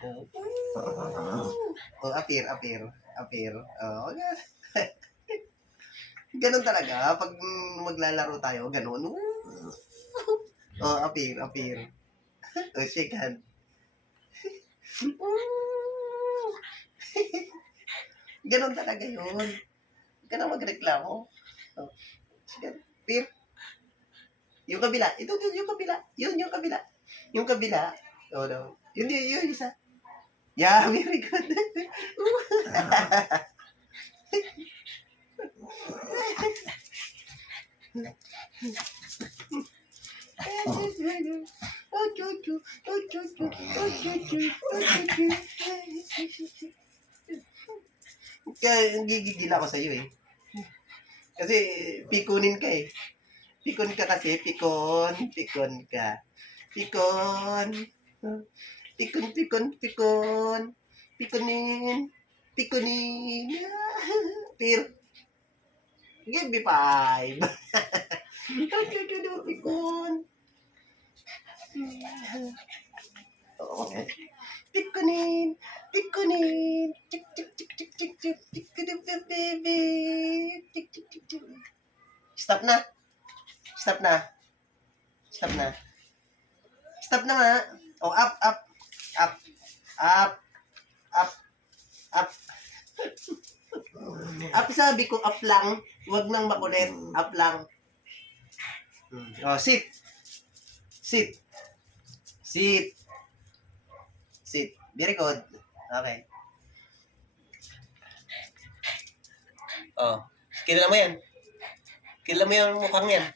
Oh, oh, appear. Oh, ganun talaga. Pag maglalaro tayo, ganun. Oh, appear. Oh, shake hand. Ganun talaga yun. Huwag ka na magreklamo. Oh, sige, appear. Yung kabila. Ito, yung kabila. Yung kabila. Yung kabila. Oh, no. Yun isa. Yeah, very good. Kaya gigigil ako sa'yo eh. Kasi pikunin ka eh. Pikon ka kasi, pikon ka. Pikon. Pikon. Pikunin. Pir. Give me 5. Pikon. Okay. Pikunin. Tik, baby. Tik. Stop na. Stop na nga. Oh, up. Up, sabi ko, up lang. Huwag nang makulit. Up lang. Oh, sit. Very good. Okay. Oh, kilala mo yan. Kilala mo yung mukhang yan.